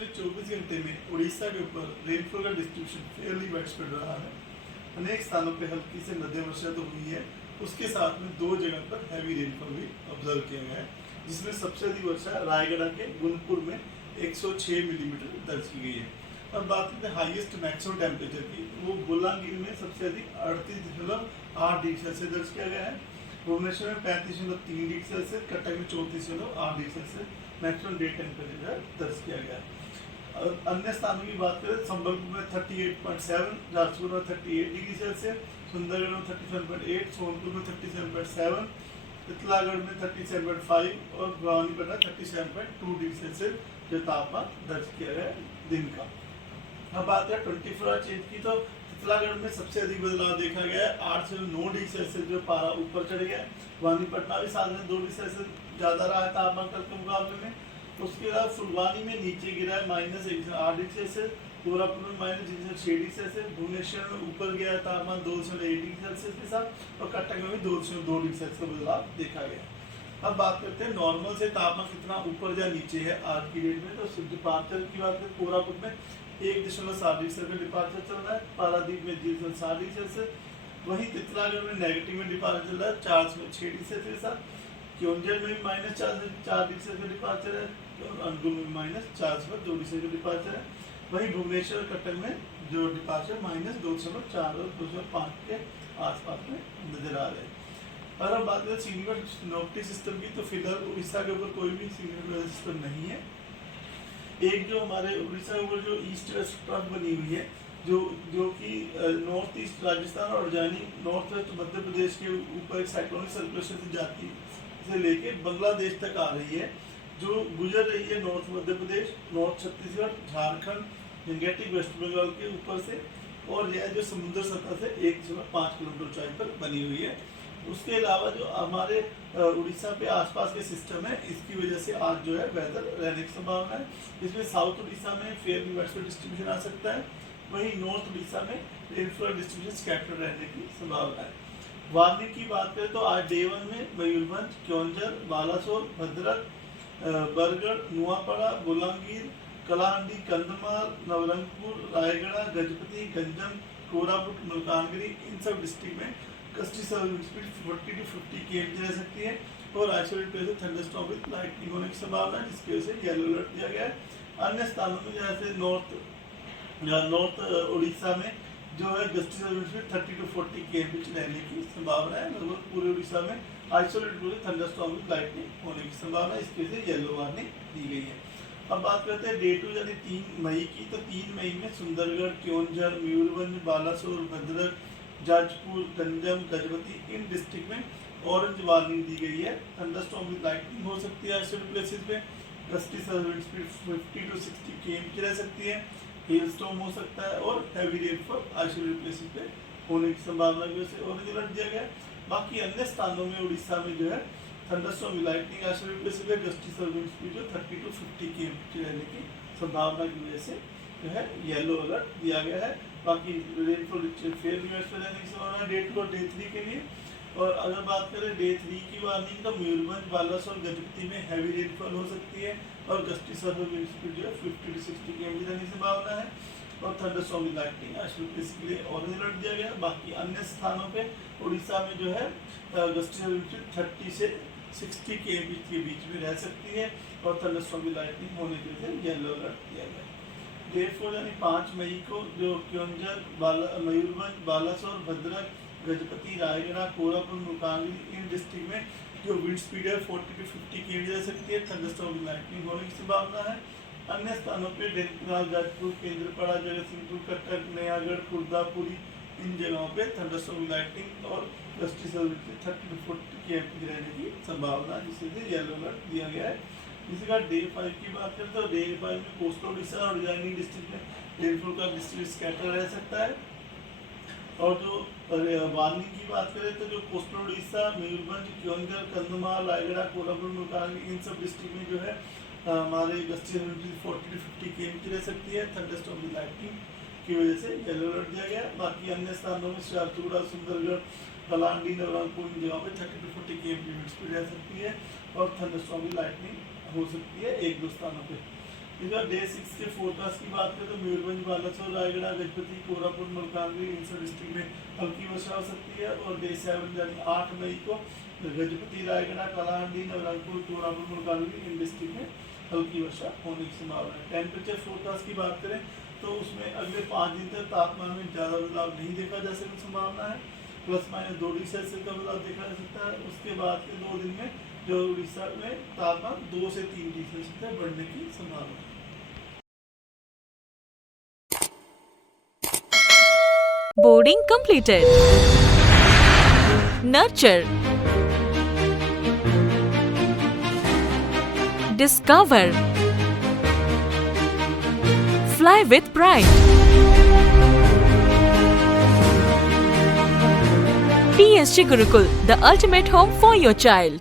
पिछले 24 घंटे में उड़ीसा के ऊपर रेनफॉल का डिस्ट्रीब्यूशन फेयरली वाइडस्प्रेड रहा है। अनेक स्थानों पर हल्की से मध्यम वर्षा तो हुई है, उसके साथ में 2 जगह पर हैवी रेनफॉल भी ऑब्जर्व किया गया है, जिसमें सबसे अधिक वर्षा रायगढ़ के गुनपुर में 106 मिलीमीटर दर्ज की गई है। अब बात करते हैं हाईएस्ट मैक्सिमम टेम्परेचर की, वो बोलांगीर में सबसे अधिक 38.8 डिग्री सेल्सियस दर्ज किया गया है। भुवनेश्वर में 35.3 डिग्री सेल्सियस, कटक में 34.8 degree Celsius maximum day temperature दर्ज किया गया है। अन्य स्थानों की बात करें, संबलपुर में 38.7, झारसुगुड़ा में 38 डिग्री सेल्सियस, सुंदरगढ़ में 37.8, सोनपुर में 37.7, इतलागढ़ में 37.5 और भवानीपटना 37.2 डिग्री सेल्सियस जो तापमान दर्ज किया गया दिन का। अब बात करें 24 आवर चेंज की, तो इतलागढ़ में सबसे अधिक बदलाव देखा गया है, 8 से 9 डिग्री सेल्सियस जो पारा ऊपर चढ़ गया। भवानीपटना भी 7 से 2 डिग्री सेल्सियस ज़्यादा रहा है तापमान कल के मुकाबले में। उसके अलावा फुलवानी में नीचे गिरा है -1 से 8 डिग्री सेल्सियस, कोरापुट में -6 डिग्री सेल्सियस, भुवनेश्वर में ऊपर गया तापमान 2.1 डिग्री सेल्सियस के साथ, और कटक में भी 2.2 डिग्री सेल्सियस का बदलाव देखा गया। अब बात करते हैं नॉर्मल से तापमान कितना ऊपर या नीचे है आज की डेट में। तो डिपार्चर की बात करें, कोरापुट में 1.7 डिग्री सेल्सियस डिपार्चर चल रहा है, पारादीप में 0.7 डिग्री सेल्सियस, वहीं तितलागढ़ में नेगेटिव में डिपार्चर चल रहा है 4.6 डिग्री सेल्सियस के साथ, क्योंझर में भी -4 से 4 डिग्री सेल्सियस डिपार्चर है, और अनुगुल में -4 से 2 डिग्री सेल्सियस डिपार्चर है। वहीं भुवनेश्वर कटक में जो डिपार्चर -2.4 और 2.5 के आसपास में नजर आ रहे हैं। और अब बात करें सीनियर नोक्टी सिस्टम की, तो फिलहाल उड़ीसा के ऊपर कोई भी सीनियर सिस्टम नहीं है। एक जो हमारे उड़ीसा के ऊपर जो ईस्ट वेस्ट ट्रफ बनी हुई है, जो कि नॉर्थ ईस्ट राजस्थान और यानी नॉर्थ वेस्ट मध्य प्रदेश के ऊपर एक साइक्लोनिक सर्कुलेशन से जाती से लेके बांग्लादेश तक आ रही है, जो गुजर रही है north Madhya Pradesh, north Chhattisgarh, Jharkhand, Gangetic West Bengal के ऊपर से, और यह जो समुद्र सतह से 1.5 किलोमीटर ऊंचाई पर बनी हुई है। उसके अलावा जो हमारे उड़ीसा पे आसपास के सिस्टम है, इसकी वजह से आज जो है वेदर रहने की संभावना है। इसमें साउथ उड़ीसा में फेयरली वाइडस्प्रेड डिस्ट्रीब्यूशन आ सकता है, वहीं नॉर्थ उड़ीसा में रेनफॉल डिस्ट्रीब्यूशन स्कैटर्ड रहने की संभावना है। वार्निंग की बात करें तो आज डे 1 में मयूरभंज, क्योंझर, बालासोर, भद्रक, बरगढ़, नुआपड़ा, बोलांगीर, कलाहांडी, कंधमाल, नवरंगपुर, रायगढ़, गजपति, गंजम, कोरापुट, मलकानगिरी, इन सब डिस्ट्रिक्ट में गस्टी स्पीड 40 to 50 km रह सकती है, और आइसोलेटेड प्लेस में थंडरस्टॉर्म विद लाइटनिंग होने की संभावना है, जिसकी वजह से येलो अलर्ट दिया गया है। अन्य स्थानों में जैसे नॉर्थ उड़ीसा में जो है गस्टी स्पीड 30 to 40 km रहने की संभावना है। लगभग पूरे उड़ीसा में isolated place thunderstorm with lightning होने की संभावना है, इसकी वजह से येलो वार्निंग दी गई है। अब बात करते हैं डे 2 यानी 3 मई की, तो 3 मई में सुंदरगढ़, क्योंझर, मयूरभंज, बालासोर, भद्रक, जाजपुर, गंजम, गजपति, इन डिस्ट्रिक्ट में ऑरेंज वार्निंग दी गई है। थंडरस्टॉर्म विद लाइटनिंग हो सकती है ऐसे प्लेसेस पे, गस्टी स्पीड 50 to 60 km की रह सकती है, हेल स्टॉर्म हो सकता है, और हैवी रेनफॉल आइसोलेटेड प्लेसेस पे होने की संभावना की वजह से ऑरेंज अलर्ट दिया गया है। बाकी अन्य स्थानों में उड़ीसा में जो है thunderstorm with lightning isolated places पे गस्टी स्पीड जो 30 to 50 km की रहने की संभावना की वजह से जो है येलो अलर्ट दिया गया है। बाकी रेनफॉल फेयर यूनिट्स में रहने की संभावना डे 2 और डे 3 के लिए। और अगर बात करें डे 3 की वार्निंग, तो मयूरभंज, बालासोर, गजपति में हैवी रेनफॉल हो सकती है, और गस्टी सर्विस स्पीड जो है 50 to 60 km की रहने की संभावना है, और थंडरस्टॉर्म विद लाइटनिंग इसके लिए ऑरेंज अलर्ट दिया गया। बाकी अन्य स्थानों पे उड़ीसा में जो है गस्टी सर्विस स्पीड 30 से 60 km के बीच में रह सकती है, और थंडरस्टॉर्म विद लाइटनिंग होने की वजह से येलो अलर्ट दिया गया। डे 4 यानी 5 मई को जो क्योंझर, मयूरभंज, बालासोर, भद्रक, गजपति, रायगढ़, कोरापुट, मुलकानगिरी, इन डिस्ट्रिक्ट में जो विंड स्पीड है 40 to 50 km रह सकती है, थंडरस्टॉर्म विद लाइटनिंग होने की संभावना है। अन्य स्थानों पे ढेंकनाल, जाजपुर, केंद्रपाड़ा, जगतसिंहपुर, कटक, नयागढ़, खुर्दापुरी, इन जगहों पे थंडरस्टॉर्म विद लाइटनिंग और गस्टी सर्विस 30 to 40 km की रहने की संभावना, जिससे येलो अलर्ट दिया गया है। इसी का डे 5 की बात करें तो डे 5 में कोस्टल उड़ीसा और उज्जैन डिस्ट्रिक्ट में रेनफॉल का डिस्ट्रिक्ट स्कैटर रह सकता है। और जो वार्निंग की बात करें तो जो कोस्टल उड़ीसा, मयूरभंज, क्योंझर, कंधमाल, रायगढ़, कोल्हापुर, मुल्तानगिरी, इन सब डिस्ट्रिक्ट में जो है हमारे गस्ती 40 to 50 km की रह सकती है, थंडरस्टॉर्म विद लाइटनिंग की वजह से येलो अलर्ट दिया गया। बाकी अन्य स्थानों में झारसुगुड़ा, सुंदरगढ़, कलाहांडी, नवरंगपुर, इन जगहों पे 30 to 40 km की स्पीड रह सकती है, और थंडरस्टॉर्म विद लाइटनिंग हो सकती है 1-2 स्थानों पे। इस बार डे 6 के फोरकास्ट की बात करें तो मयूरभंज, बालासोर, रायगढ़, गजपति, कोरापुट, मलकानगिरी इन सब डिस्ट्रिक्ट में हल्की वर्षा हो सकती है। और डे 7 यानी 8 मई को गजपति, रायगढ़, कलाहांडी, नवरंगपुर, कोरापुट, मलकानगिरी इन डिस्ट्रिक्ट में हल्की वर्षा होने की संभावना है। टेम्परेचर फोरकास्ट की बात करें तो उसमें अगले 5 दिन तक तापमान में ज़्यादा बदलाव नहीं देखा जा सकने की संभावना है। ±2 डिग्री सेल्सियस का बदलाव देखा जा सकता है। उसके बाद के 2 दिन में जो उड़ीसा में तापमान 2 से 3 डिग्री सेल्सियस तक बढ़ने की संभावना है। Boarding completed. Nurture. Discover. Fly with pride. PSG Gurukul, the ultimate home for your child.